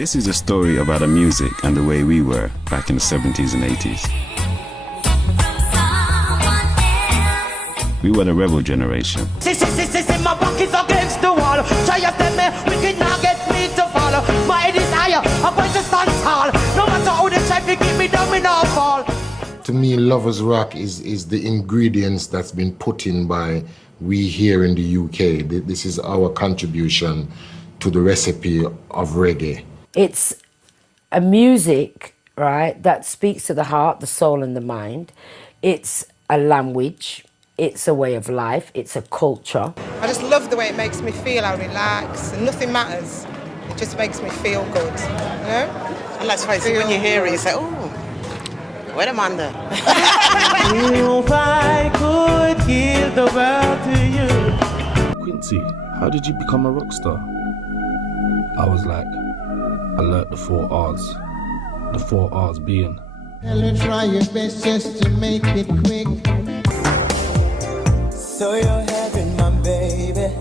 This is a story about the music and the way we were back in the 70s and 80s. We were the rebel generation. My back is against the wall. Try to tell me, wicked now get me to follow. My head is higher, I'm going to stand tall. No matter how they try to keep me down, me now fall. To me, Lovers Rock is the ingredients that's been put in by we here in the UK. This is our contribution to the recipe of reggae. It's a music, right, that speaks to the heart, the soul and the mind. It's a language. It's a way of life. It's a culture. I just love the way it makes me feel. I relax and nothing matters. It just makes me feel good, you know? And let's face it, when you hear it, you say, oh, wait a minute. If I could give the world to you. Quincy, how did you become a rock star? I was like, I learnt the 4 R's. The 4 R's being. Try your best just to make it quick. So you're having my baby.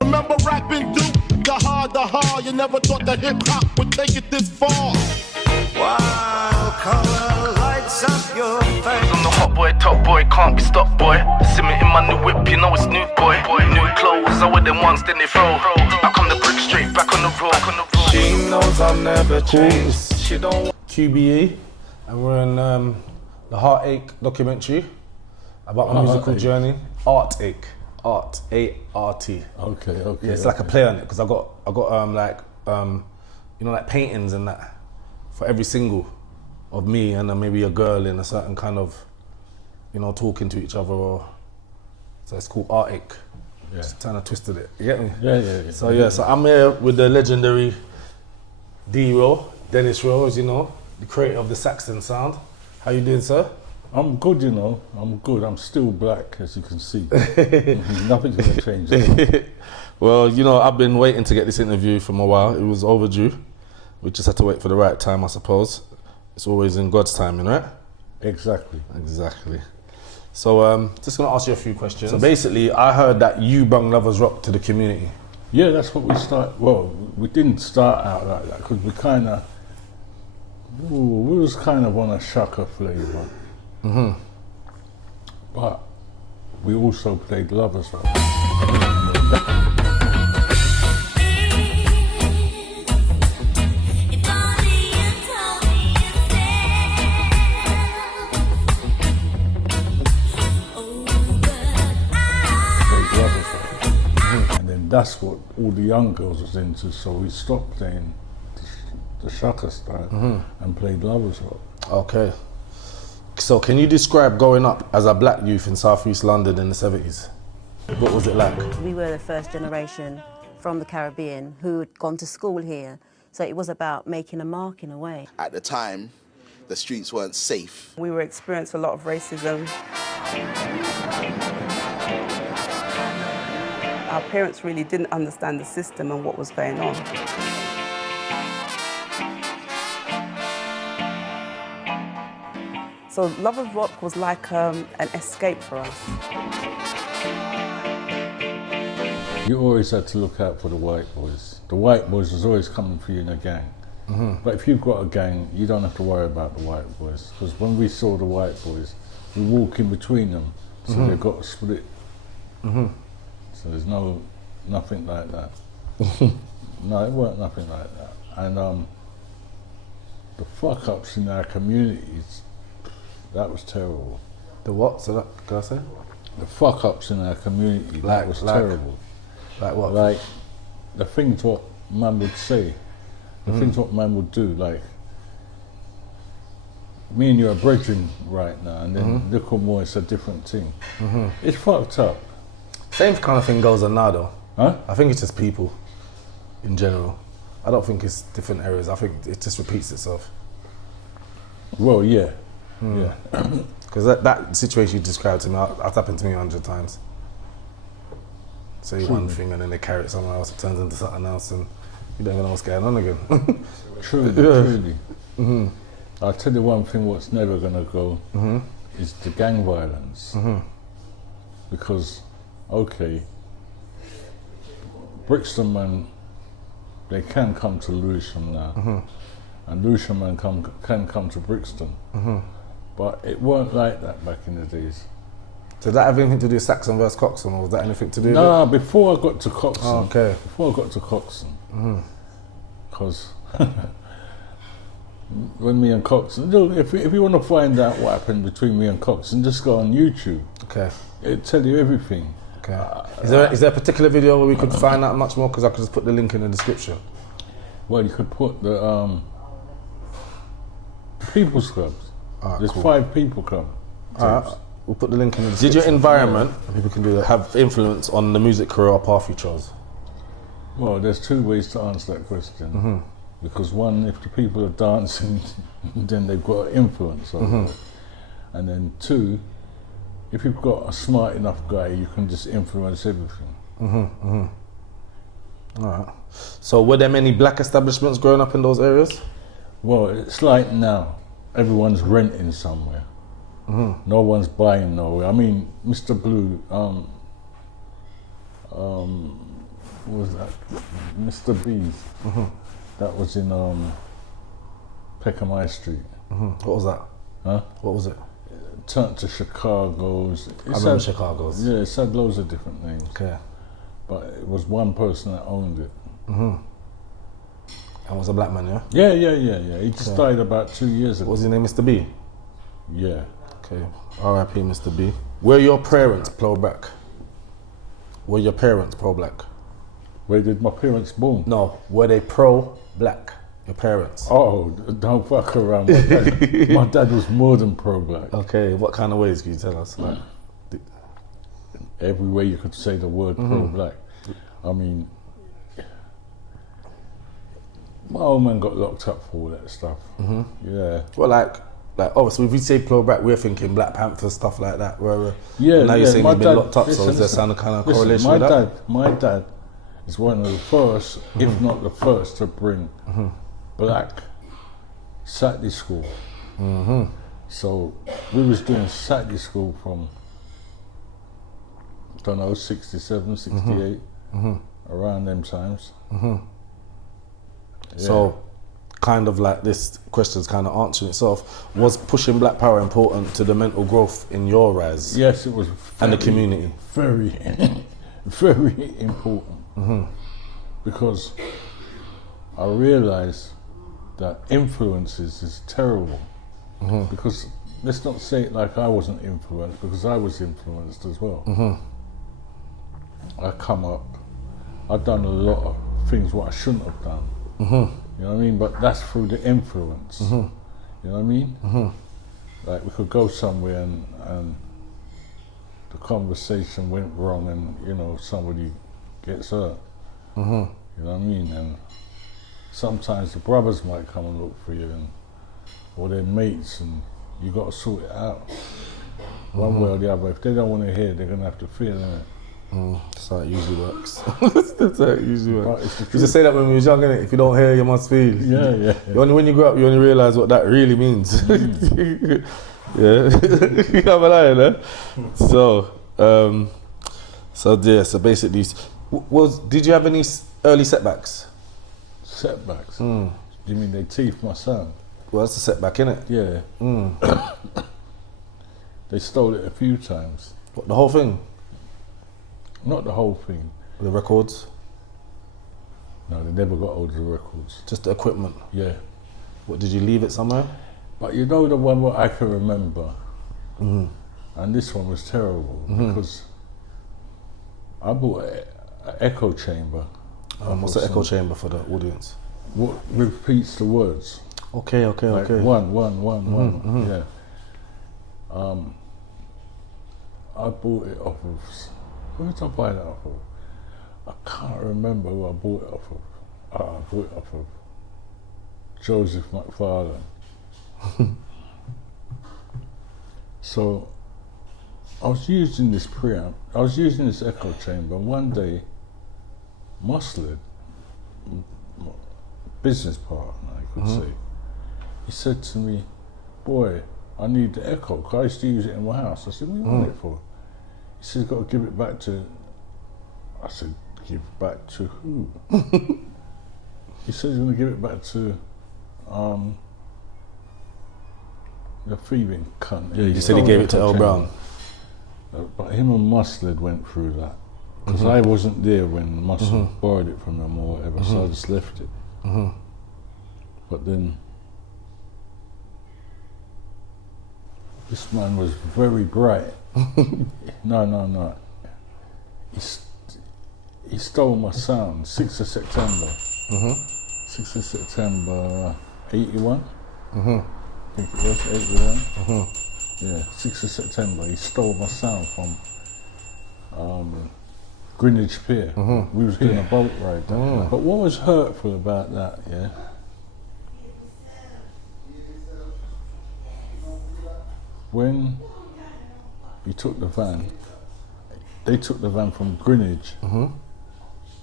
Remember rapping Duke, the hard, you never thought that hip-hop would take it this far. Wow, color lights up your face. I'm the hot boy, top boy, can't be stopped, boy. See me in my new whip, you know it's new, boy. New clothes, I wear them once, then they throw. I come the brick straight back on the road. She knows I'll never change. She don't. QBE, and we're in the Heartache documentary about my musical journey. Art-ache, art, A-R-T. Okay. Yeah, it's like a play on it because I got like paintings and that for every single of me and then maybe a girl in a certain kind of, talking to each other or. So it's called Art-ache. Yeah. Just kind of twisted it. You get me? Yeah. So I'm here with the legendary Dennis Rowe, as you know, the creator of the Saxon sound. How you doing, sir? I'm good, I'm good. I'm still black, as you can see. Nothing's gonna change that. Well, I've been waiting to get this interview for a while. It was overdue. We just had to wait for the right time, I suppose. It's always in God's timing, right? Exactly. So, just gonna ask you a few questions. So basically, I heard that you brought Lovers Rock to the community. Yeah, that's what we started. Well, we didn't start out like that because we was kind of on a shaka flavour. Mm-hmm. But we also played Lovers Rock. And then that's what all the young girls was into, so we stopped playing the shaka style and played Lovers Rock. Okay. So can you describe growing up as a black youth in South East London in the 70s? What was it like? We were the first generation from the Caribbean who had gone to school here. So it was about making a mark in a way. At the time, the streets weren't safe. We were experiencing a lot of racism. Our parents really didn't understand the system and what was going on. So Lovers Rock was like an escape for us. You always had to look out for the white boys. The white boys was always coming for you in a gang. Mm-hmm. But if you've got a gang, you don't have to worry about the white boys. Because when we saw the white boys, we walk in between them, so they've got to split. Mm-hmm. So there's nothing like that. No, it weren't nothing like that. And the fuck-ups in our communities, that was terrible. The what? So that, can I say? The fuck-ups in our community, that was terrible. Like what? Like, the things what man would say, the things what man would do, like, me and you are bridging right now, and then look more, it's a different thing. It's fucked up. Same kind of thing goes on now though. Huh? I think it's just people in general. I don't think it's different areas. I think it just repeats itself. Well, yeah. Yeah. Because that situation you described to me, that's happened to me 100 times. Say one thing and then they carry it somewhere else, it turns into something else and you don't even know what's going on again. Truly. I'll tell you one thing what's never gonna go is the gang violence. Because, okay, Brixton man they can come to Lewisham now, and Lewisham can come to Brixton. But it weren't like that back in the days. Did that have anything to do with Saxon versus Coxon, or was that anything to do with No, before I got to Coxon. Oh, okay. Before I got to Coxon. Because when me and Coxon, look, if you want to find out what happened between me and Coxon, just go on YouTube. Okay. It'll tell you everything. Okay. Is there a particular video where we could find out much more? Because I could just put the link in the description. Well, you could put the People's Clubs. There's cool. 5 people club. We'll put the link in the description. Did your environment, people can do that, have influence on the music career or path you chose? Well, there's 2 ways to answer that question. Because one, if the people are dancing, then they've got influence over it. And then 2, if you've got a smart enough guy, you can just influence everything. Alright. So were there many black establishments growing up in those areas? Well, it's like now, everyone's renting somewhere. No one's buying nowhere. I mean, Mr. Blue, what was that? Mr. B's. That was in Peckham High Street. What was that? Huh? What was it? Turned to Chicago's. I remember Chicago's. Yeah, it's had loads of different names. Okay. But it was one person that owned it. And was a black man, yeah? Yeah. He just died about 2 years ago. What was his name, Mr. B? Yeah. Okay. R.I.P. Mr. B. Were your parents pro-black? Were your parents pro-black? Where did my parents born? No. Were they pro-black? Your parents? Oh, don't fuck around. My dad was more than pro-black. Okay. What kind of ways can you tell us? Like, every way you could say the word pro-black. I mean, my old man got locked up for all that stuff. Yeah. Well, like obviously, if we say pro-black, we're thinking Black Panther stuff like that. Where now you're saying he's been locked up, so is there some kind of correlation with that? My dad is one of the first, if not the first, to bring black Saturday school. So we was doing Saturday school from, I don't know, 67, 68, around them times. Yeah. So, kind of like this question's kind of answering itself. Was pushing black power important to the mental growth in your rise? Yes, it was. And the community? Very, very important. Because I realised that influences is terrible. Because let's not say it like I wasn't influenced, because I was influenced as well. I come up, I've done a lot of things what I shouldn't have done. You know what I mean? But that's through the influence. You know what I mean? Like we could go somewhere and the conversation went wrong and, you know, somebody gets hurt. You know what I mean? And sometimes the brothers might come and look for you, or their mates, and you got to sort it out. One way or the other. If they don't want to hear, they're going to have to feel it. That's how it usually works. That's how it usually works. You just say that when we was young, innit? If you don't hear, you must feel. Yeah. Only when you grow up, you only realise what that really means. Yeah. You have an eye, eh? So basically, did you have any early setbacks? Setbacks? Do you mean they teeth my son? Well, that's a setback, innit? Yeah. They stole it a few times. What, the whole thing? Not the whole thing. The records? No, they never got hold of the records. Just the equipment? Yeah. What, did you leave it somewhere? But you know the one what I can remember, and this one was terrible, because I bought an echo chamber. What's the echo chamber for the audience? What repeats the words. Okay. Like one. Yeah. I bought it off of, who did I buy that off of? I can't remember who I bought it off of. I bought it off of Joseph McFarlane. So I was using this preamp, I was using this echo chamber, and one day Muslid, business partner I could say, he said to me, boy, I need the echo, because I used to use it in my house. I said, what do you want it for? He said, got to give it back to, I said, give it back to who? He said he's going to give it back to the thieving cunt. Yeah, he said he gave it to Earl Brown. But him and Mustard went through that. Because I wasn't there when Mustard borrowed it from him or whatever, so I just left it. But then this man was very bright. No. He stole my sound, 6th of September. 6th of September, 81. I think it was, 81. Yeah, 6th of September. He stole my sound from Greenwich Pier. We was doing a boat ride that night. But what was hurtful about that, yeah? When he took the van, they took the van from Greenwich,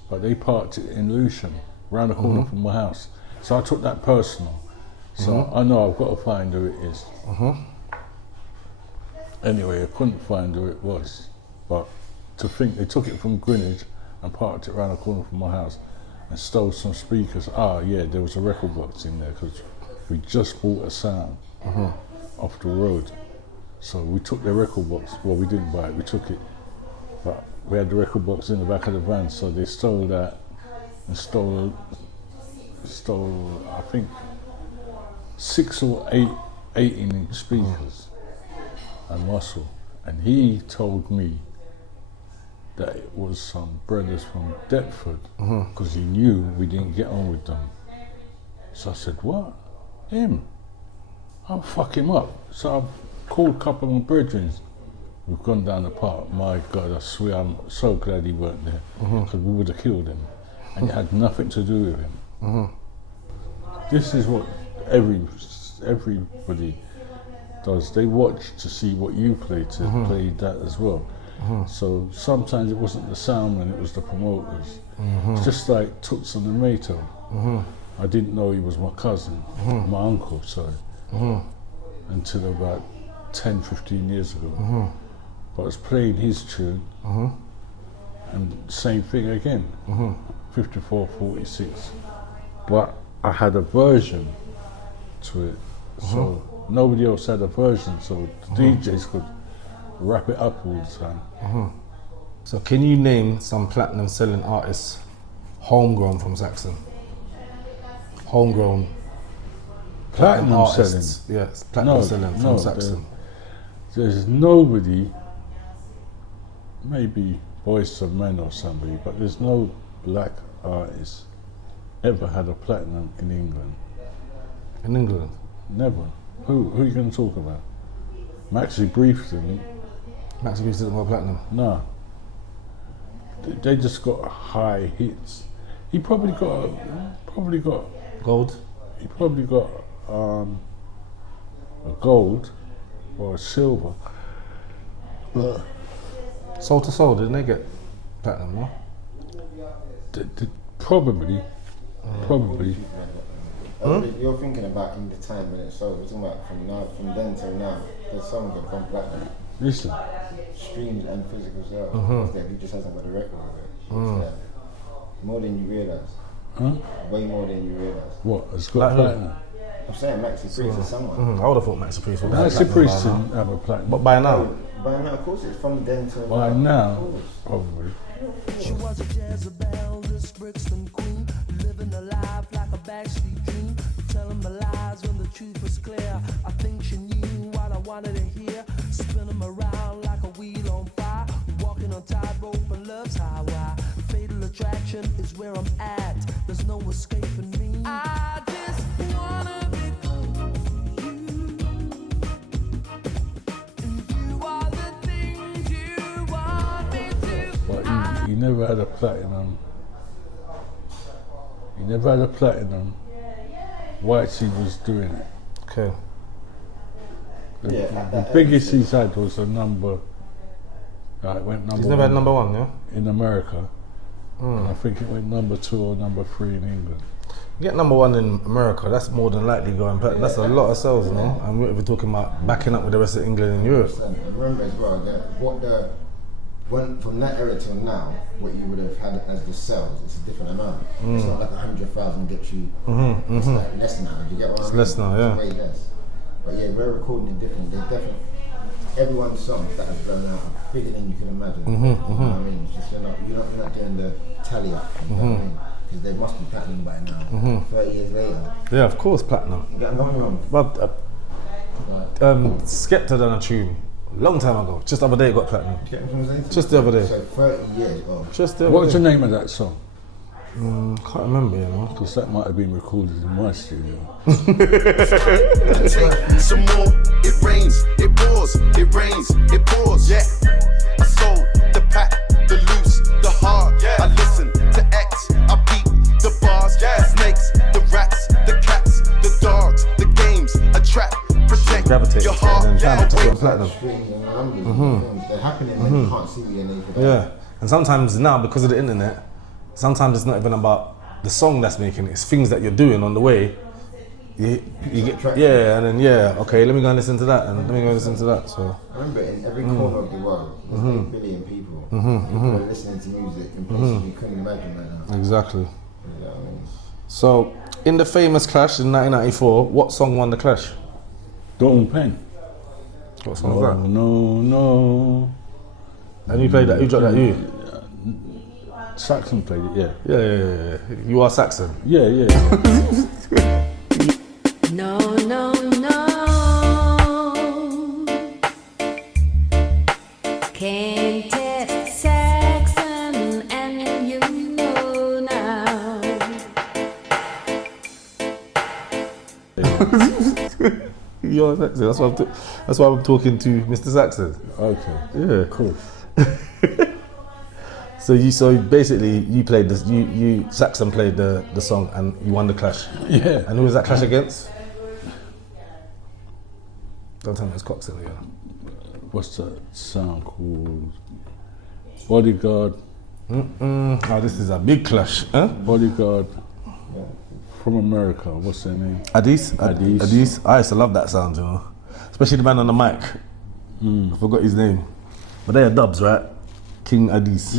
but they parked it in Lewisham, round the corner from my house. So I took that personal. So I know I've got to find who it is. Anyway, I couldn't find who it was. But to think they took it from Greenwich and parked it round the corner from my house and stole some speakers. Yeah, there was a record box in there because we just bought a sound off the road. So we took their record box. Well, we didn't buy it, we took it. But we had the record box in the back of the van, so they stole that and stole I think 6 or 8 18-inch speakers and muscle. And he told me that it was some brothers from Deptford, because he knew we didn't get on with them. So I said, what? Him? I'll fuck him up. So I called a couple of my brethren. We've gone down the park. My God, I swear I'm so glad he weren't there, because we would have killed him. And it had nothing to do with him. This is what everybody does. They watch to see what you play, to play that as well. So sometimes it wasn't the soundman, it was the promoters. It's just like Toots and the Mato. I didn't know he was my cousin, my uncle, sorry, until about 10, 15 years ago. But I was playing his tune, and same thing again, 54, 46. But I had a version to it, so nobody else had a version, so the DJs could wrap it up all the time. So can you name some platinum selling artists homegrown from Saxon? Homegrown Platinum artists. selling? Yes, platinum selling from Saxon. There's nobody, maybe Voice of Men or somebody, but there's no black artist ever had a platinum in England. In England? Never. Who are you going to talk about? Maxi Brief didn't. Maxi Brief didn't go platinum? No. They just got high hits. He probably got gold. He probably got a gold or a silver. But Soul to Soul, didn't they get platinum? No. Probably. You're thinking about in the time when it's sold. We're talking about from then till now. The songs have gone platinum. Listen. Streams and physical sales. He just hasn't got a record of it. More than you realise. Way more than you realise. What? It's got platinum? I'm saying Maxi Priest is someone. I would have thought Maxi Priest would have Maxi Priest didn't have a platinum. But by now? By now, of course, it's from then till by now, probably. She was a Jezebel, this Brixton queen, living a life like a backstreet dream, telling my lies when the truth was clear. I think she knew what I wanted to hear, spin them around like a wheel on fire, walking on tightrope and love's highway. Fatal attraction is where I'm at, there's no escaping me. I just wanna be close to you, and you are the things you want me to. But he never had a platinum. He never had a platinum. Whitey was doing it. Okay. The biggest he's had was a number. It went number. He's never had number one, yeah? In America. And I think it went number 2 or number 3 in England. You get number 1 in America, that's more than likely going platinum. That's a lot of sales, you know? And we're talking about backing up with the rest of England and Europe. Remember as well that what the from that era till now, what you would have had as the sales, it's a different amount. It's not like 100,000 gets you. It's like less now. Do you get what I mean? Less now, yeah. It's way less. But yeah, we're recording it different. There's definitely everyone's songs that have blown out are bigger than you can imagine. You know what I mean? It's just you're not doing the tally up. You know what I mean? Because they must be platinum by now. 30 years later. Yeah, of course, platinum. You get what I'm wrong? But Skepta done a tune long time ago. Just the other day it got platinum. Just the other day. So 30 years ago. Just the other What's day. the name of that song? Can't remember, you know. Because that might have been recorded in my studio. Take some more. It rains, it pours, it rains, it pours. Yeah, I sold the pack, the loose, the hard. Yeah. I listen to X, I beat the bars, the snakes, the rats, the cats, the dogs, the games, a trap, protect Gravitate your heart. and then Yeah, to go platinum. They're happening when you can't see the anything. Yeah, and sometimes now because of the internet, sometimes it's not even about the song that's making it. It's things that you're doing on the way. You get and then okay, let me go and listen to that, and let me go and listen to that. So I remember in every corner of the world, there's 8 billion people. People are listening to music in places you couldn't imagine right now. Exactly. You know what I mean? So in the famous clash in 1994, what song won the clash? Dawn Pen. What song was that? No. And you played that? Who dropped that? You? Saxon played it, yeah. Yeah. You are Saxon. Yeah. No. Can't test Saxon, and you know now. You are Saxon. That's why I'm talking to Mr. Saxon. Okay. Yeah. Cool. So basically you played this. You Saxon played the song and you won the clash. Yeah. And who was that clash against? Don't tell me it's Coxon again. What's that sound called? Bodyguard. Oh, this is a big clash, huh? Bodyguard from America. What's their name? Adis. I used to love that sound, you know, especially the man on the mic. I forgot his name, but they are dubs, right? King Adis.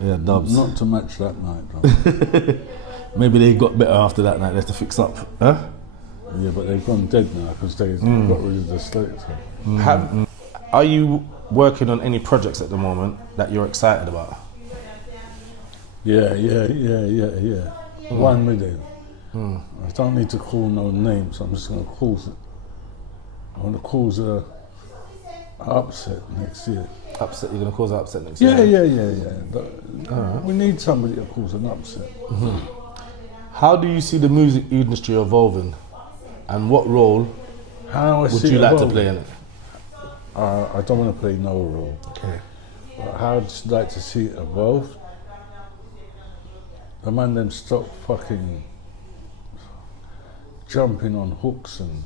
Yeah, dubs. Not to match that night, though. Maybe they got better after that night. They had to fix up, huh? Yeah, but they've gone dead now because they got rid of the selector. Are you working on any projects at the moment that you're excited about? Yeah. 1 million. I don't need to call no names. I'm just going to cause it. I want to cause a upset next year. Upset? You're going to cause an upset next year? Yeah. We need somebody to cause an upset. How do you see the music industry evolving, and what role would you like to play in it? I don't want to play no role. Okay. But how I'd just like to see it evolve. The man them stop fucking jumping on hooks and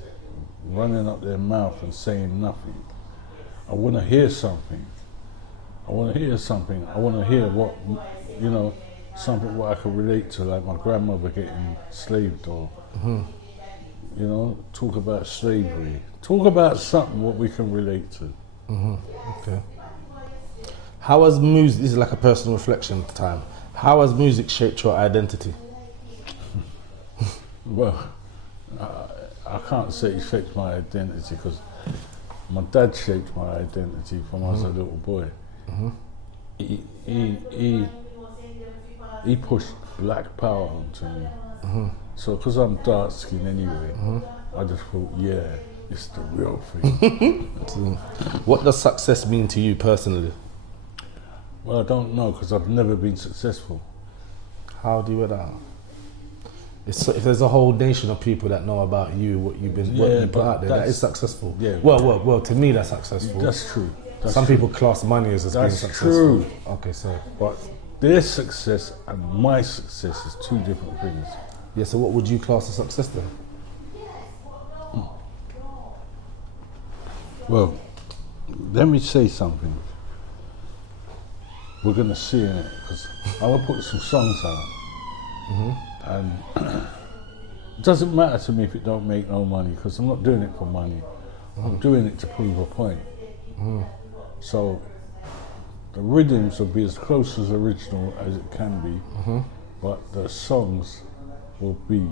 running up their mouth and saying nothing. I want to hear something. I want to hear what, something what I can relate to, like my grandmother getting slaved or, talk about slavery. Talk about something what we can relate to. Okay. How has music, this is like a personal reflection time, how has music shaped your identity? Well, I can't say it shaped my identity because my dad shaped my identity from when I was a little boy. He pushed black power onto me. So because I'm dark skinned anyway, I just thought, yeah, it's the real thing. What does success mean to you personally? Well, I don't know because I've never been successful. How do you weigh that out? If there's a whole nation of people that know about you, what you put out there, that is successful. Yeah. Well, to me that's successful. That's true. Some people class money as being successful. True. Okay, so. But their success and my success is two different things. Yeah, so what would you class as success then? Well, let me say something. We're going to see in it, because I will put some songs out. And it doesn't matter to me if it don't make no money, because I'm not doing it for money. I'm doing it to prove a point. So the rhythms will be as close as original as it can be, but the songs will be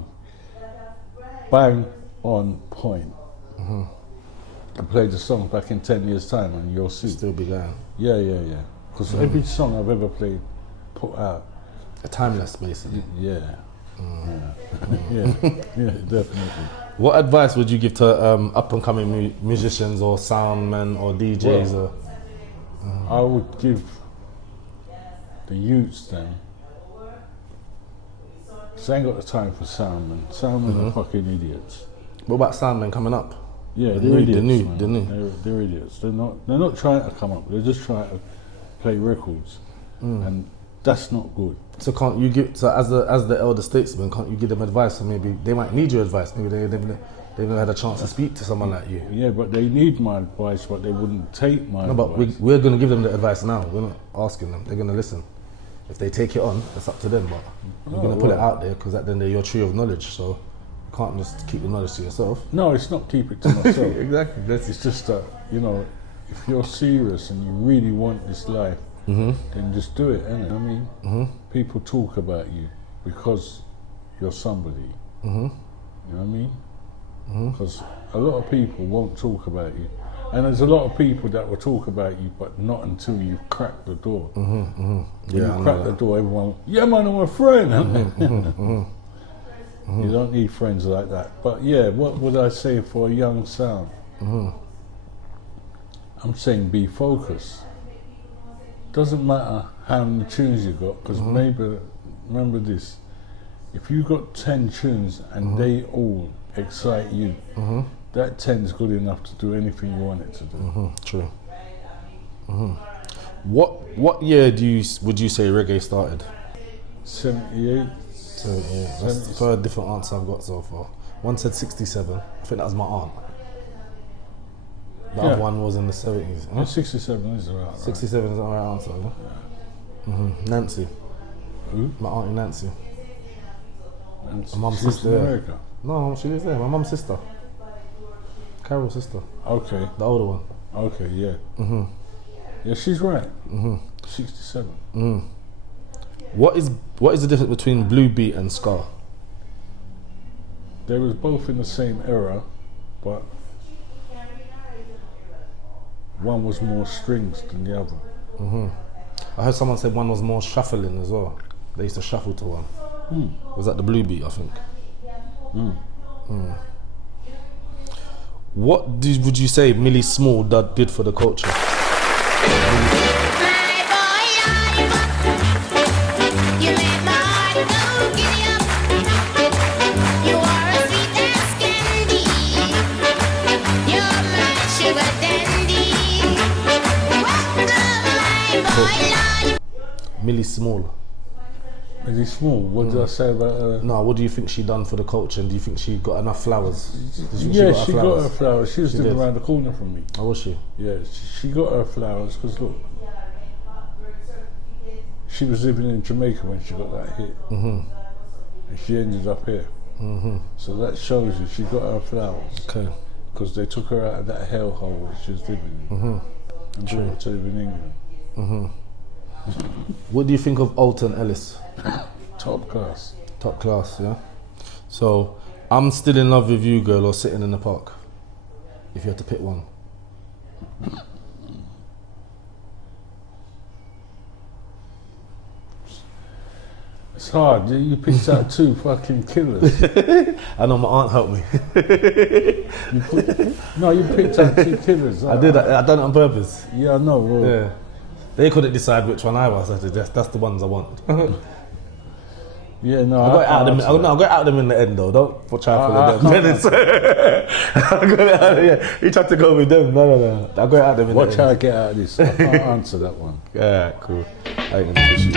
bang on point. I play the song back in 10 years' time and you'll see. Still be going. Yeah. Because every song I've ever played, put out. Timeless, basically. Yeah, definitely. What advice would you give to up and coming musicians or soundmen or DJs? Well, I would give the youths then, because I ain't got the time for soundmen. Soundmen are fucking idiots. What about soundmen coming up? Yeah, they're idiots. They're idiots. They're not trying to come up. They're just trying to play records, and that's not good. So can't you give? So as the elder statesman, can't you give them advice? Or maybe they might need your advice. Maybe they've never had a chance to speak to someone like you. Yeah, but they need my advice, but they wouldn't take my advice. No, but we're going to give them the advice now. We're not asking them. They're going to listen. If they take it on, it's up to them. But we're going to put it out there because at the end they're your tree of knowledge. So you can't just keep the knowledge to yourself. No, it's not keep it to myself. Exactly. It's just that, if you're serious and you really want this life, then just do it, innit? I mean, people talk about you because you're somebody. You know what I mean? Because a lot of people won't talk about you. And there's a lot of people that will talk about you, but not until you crack the door. When you crack the door, everyone, yeah man, I'm a friend. You don't need friends like that. But yeah, what would I say for a young sound? I'm saying be focused. Doesn't matter how many tunes you got, because maybe, remember this, if you got 10 tunes and they all excite you, that 10 is good enough to do anything you want it to do. True. What year would you say reggae started? 78. 78. That's the third different answer I've got so far. One said 67. I think that was my aunt. The other one was in the 70s. Huh? 67 is right. 67 is the right answer. Yeah? Nancy. Who? My auntie Nancy. Nancy. My mum's She's sister. in America. No, she lives there. My mum's sister. Carol's sister. Okay. The older one. Okay, yeah. Yeah, she's right. 67. What is the difference between blue beat and ska? They was both in the same era, but one was more strings than the other. I heard someone say one was more shuffling as well. They used to shuffle to one. Was that the blue beat, I think? What would you say Millie Small did for the culture? Millie Small. Millie Small, what did I say about her? No, what do you think she done for the culture, and do you think she got enough flowers? Yeah, she got her flowers. She was living around the corner from me. Oh, was she? Yeah, she got her flowers, because look, she was living in Jamaica when she got that hit. And she ended up here. So that shows you she got her flowers. Okay. Because they took her out of that hellhole that she was living in. And brought her to live in England. What do you think of Alton Ellis? Top class. Top class, yeah. So, I'm Still in Love with You, Girl, or Sitting in the Park, if you had to pick one. It's hard. You picked out two fucking killers. I know my aunt helped me. You picked out two killers. I did. I done it on purpose. Yeah, I know. Well, yeah. They couldn't decide which one I was. I said, that's the ones I want. Yeah, no. I got it out of them in the end, though. Don't try to follow them. I got it out of, yeah. He tried to go with them. No. I got it out of them in the end. Watch how I get out of this. I can't answer that one. Yeah, cool. I ain't gonna push you.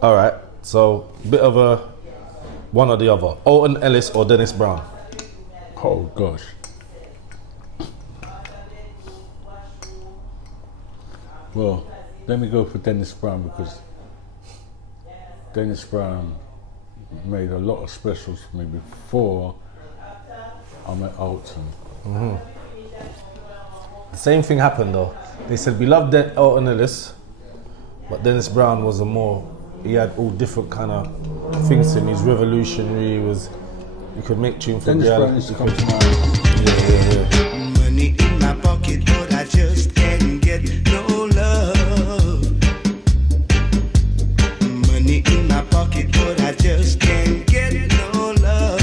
All right, so bit of a one or the other. Alton Ellis or Dennis Brown? Oh gosh. Well, let me go for Dennis Brown because Dennis Brown made a lot of specials for me before I met Alton. Mm-hmm. The same thing happened though. They said we loved Alton Ellis, but Dennis Brown was he had all different kind of things to him. He's revolutionary. He could make tune for Dennis girl. Brown used to come to my Yeah. Money in my pocket, but I just can't get no love. Money in my pocket, but I just can't get no love.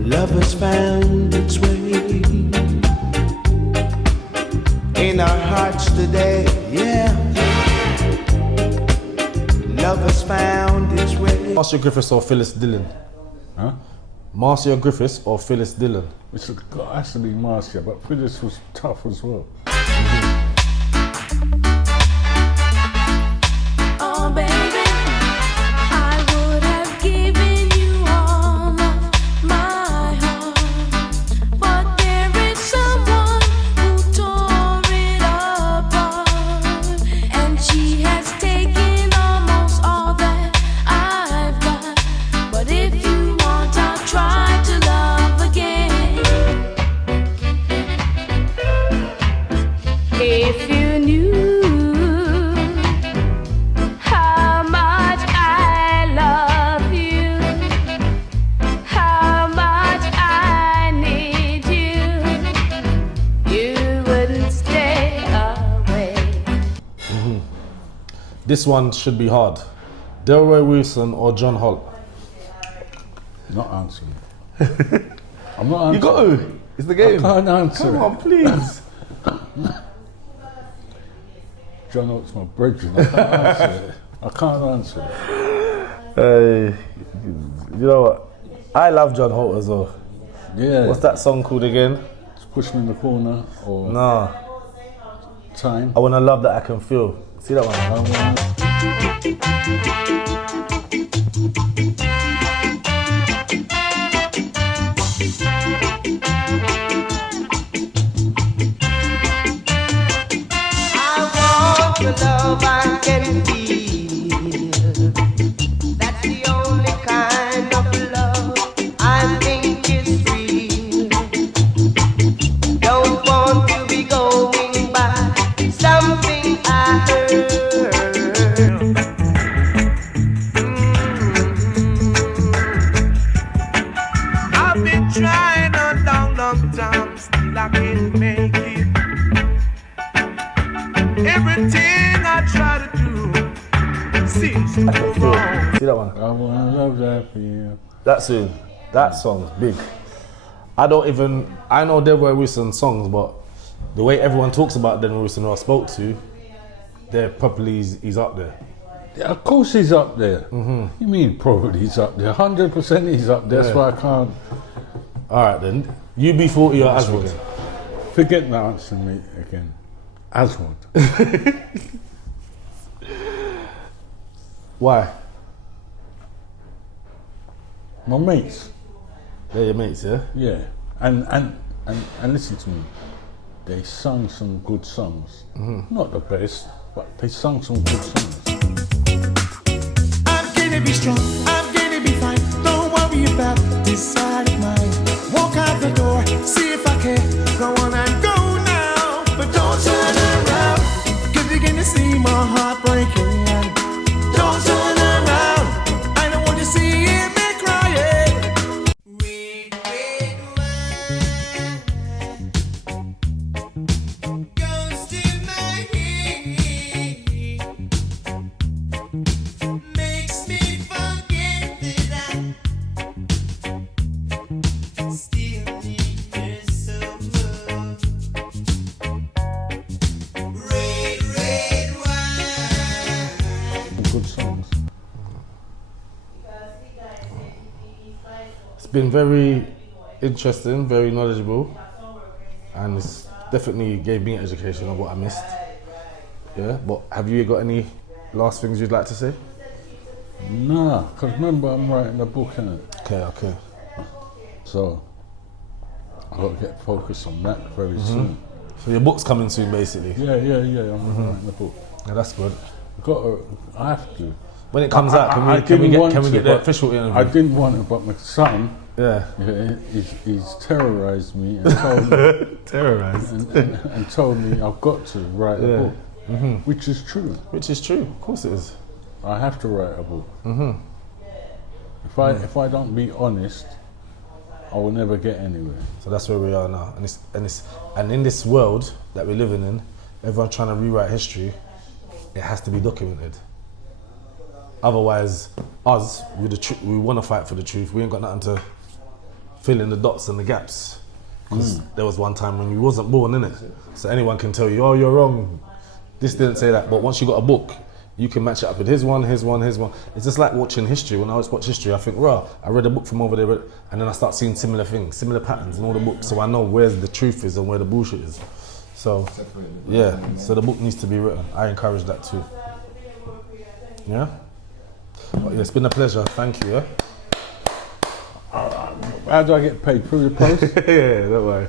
Love has found its way in our hearts today, yeah. Love has found its way. Marcia Griffiths or Phyllis Dylan? Huh? Marcia Griffiths or Phyllis Dylan? It has to be Marcia, but Phyllis was tough as well. Oh baby, I would have given you all of my heart, but there is someone who tore it apart, and she has taken almost all that I've got. But if you want, I'll try to love again. If you knew how much I love you, how much I need you, you wouldn't stay away. This one should be hard. Delroy Wilson or John Holt? Not answering. I'm not answering. You got to. It's the game. I can't answer. Come on, please. John Holt's my brethren. I can't answer it. I can't answer it. You know what? I love John Holt as well. Yeah. What's that song called again? Just Push Me in the Corner or Nah. Time. I wanna love that I can feel. See that one? I want the love I can feel. That's the only kind of love I think is real. Don't want to be going by something I heard. I've been trying a long, long time, still I can't make it. Everything I try to do seems to go wrong. See that one? I wanna love that for you. That song's big. I know Delroy Wilson songs, but the way everyone talks about Delroy Wilson who I spoke to, he's up there. Yeah, of course he's up there. You mean probably he's up there? 100% he's up there. That's why I can't. All right then. UB40 or Aswood? Forget that answer, mate, again. Aswood. Why? My mates. They're your mates, yeah? Yeah. And listen to me. They sung some good songs. Not the best, but they sung some good songs. I'm gonna be strong, I'm gonna be fine. Don't worry about this side of mine. Walk out the door, see if I can go on and go now. But don't turn around, cause you're gonna see my heart breaking. Don't turn around, I don't want to see me crying. Red, red wine goes to my head, makes me forget that been very interesting, very knowledgeable, and it's definitely gave me an education of what I missed. Yeah, but have you got any last things you'd like to say? Nah, because remember I'm writing a book, innit? Okay. So, I've got to get focused on that very soon. So your book's coming soon, basically? Yeah, I'm writing the book. Yeah, that's good. I have to. When it comes out, can we get the official interview? I didn't want it, but my son, he's terrorised me and told me, and told me I've got to write a book, which is true. Which is true, of course it is. I have to write a book. If I don't be honest, I will never get anywhere. So that's where we are now, and in this world that we're living in, everyone trying to rewrite history. It has to be documented. Otherwise, we want to fight for the truth. We ain't got nothing to fill in the dots and the gaps. Because there was one time when you wasn't born, innit? So anyone can tell you, oh, you're wrong. This didn't say that. But once you got a book, you can match it up with his one. It's just like watching history. When I watch history, I think, I read a book from over there, and then I start seeing similar things, similar patterns in all the books. So I know where the truth is and where the bullshit is. So, so the book needs to be written. I encourage that too. Yeah? But yeah, it's been a pleasure. Thank you, yeah? How do I get paid? Through your post? Yeah, don't worry.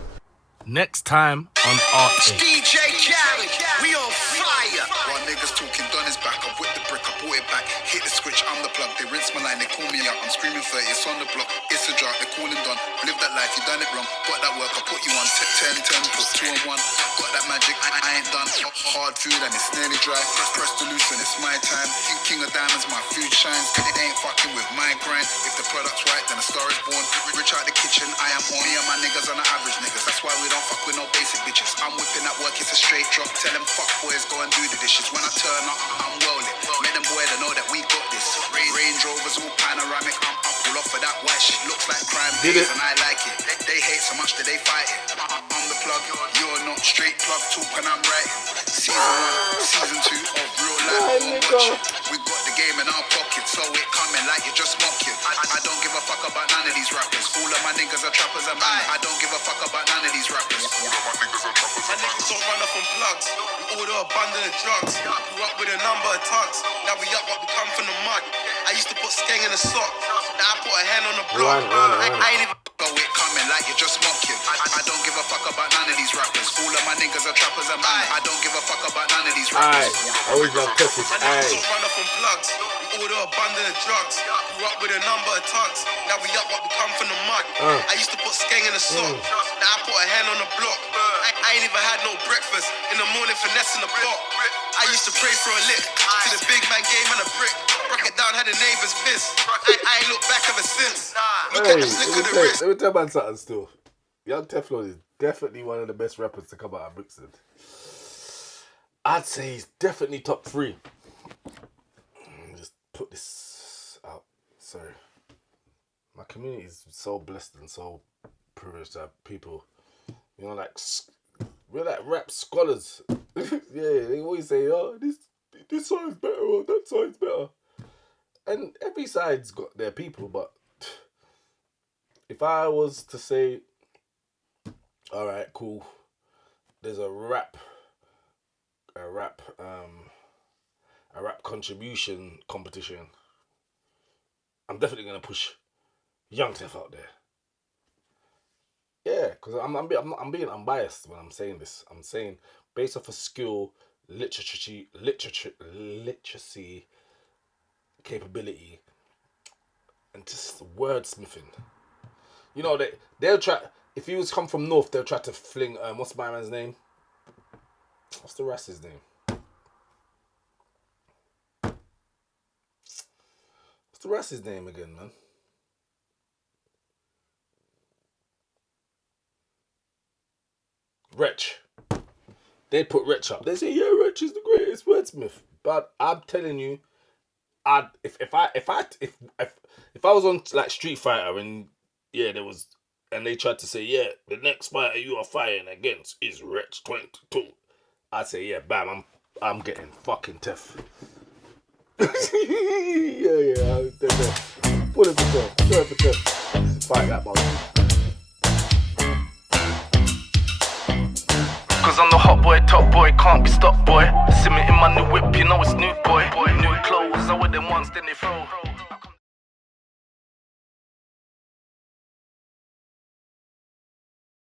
Next time on Art. DJ Khaled, we on fire. While niggas talking, done his back. I whipped the brick, I brought it back. Hit the switch, I'm the plug. They rinse my line, they call me out. I'm screaming 30, it's on the block. It's a drop, they're calling done. Live that life, you done it wrong. Got that work, I put you on. Turn, put 2 on 1. Got that magic, I ain't done. Hard food and it's nearly dry. Press the loose and it's my time. King of diamonds, my food shines. It ain't fucking with my grind. If the product's right, then a star is born. Rich out the kitchen, I am on. Me and my niggas are the average niggas. That's why we don't fuck with no basic bitches. I'm whipping that work, it's a straight drop. Tell them fuck boys, go and do the dishes. When I turn up, I'm rolling. Make them boys to know that we got this. Range Rovers all panoramic. I'm up all off of that white shit. Looks like crime days and I like it. They hate so much that they fight it. I'm the plug, you're not straight plug talk and I'm writing. Season 1, season 2 of real life. Watch it. We got the game in our pocket, so it coming like you're just mocking. I don't give a fuck about none of these rappers. All of my niggas are trappers and man. I don't give a fuck about none of these rappers. All of my niggas are trappers and man. Don't run up on plugs. We order a bundle of drugs. Grew up with a number of tugs. Now we up what we come from the mud. I used to put skeng in a sock. Now I put a hand on the block. I ain't even go it coming like you're just mocking. I don't give a fuck about none of these rappers. All of my niggas are trappers and man. I don't give a fuck about none of these rappers. Always love pussy. Don't run up on plugs. We order a bundle of drugs. Grew up with a number of tugs. Now we up what we come from the mud. I used to put skeng in a sock. Now I put a hand on the block. I ain't even had no breakfast. In the morning finessing the pot. I used to pray for a lick. To the big man game and a brick. Broke it down, had the neighbors pissed. I ain't looked back ever since. Look at the slick of the wrist. Let me tell man something still. Young Teflon is definitely one of the best rappers to come out of Brixton. I'd say he's definitely top 3. Just put this out. Sorry. My community is so blessed and so privileged to have people, you know, like, we're like rap scholars. Yeah, they always say, oh, this side's better or that side's better. And every side's got their people, but if I was to say, all right, cool, there's a rap contribution competition, I'm definitely gonna push Young Tef out there. Yeah, because I'm being unbiased when I'm saying this. I'm saying based off of skill, literacy, capability, and just wordsmithing. You know, they'll try. If he was come from North, they'll try to fling. What's my man's name? What's the Rass's name? What's the Rass's name again, man? Wretch. They'd put Wretch up. They say, yeah, Wretch is the greatest wordsmith. But I'm telling you, if I was on like Street Fighter and they tried to say, yeah, the next fighter you are fighting against is Wretch 22, I'd say, yeah, bam, I'm getting fucking Tef. yeah, put it for Tef. fight that, bro. Cause I'm the hot boy, top boy, can't be stopped, boy. See me in my new whip, you know it's new, boy. New clothes, I wear them once, then they throw.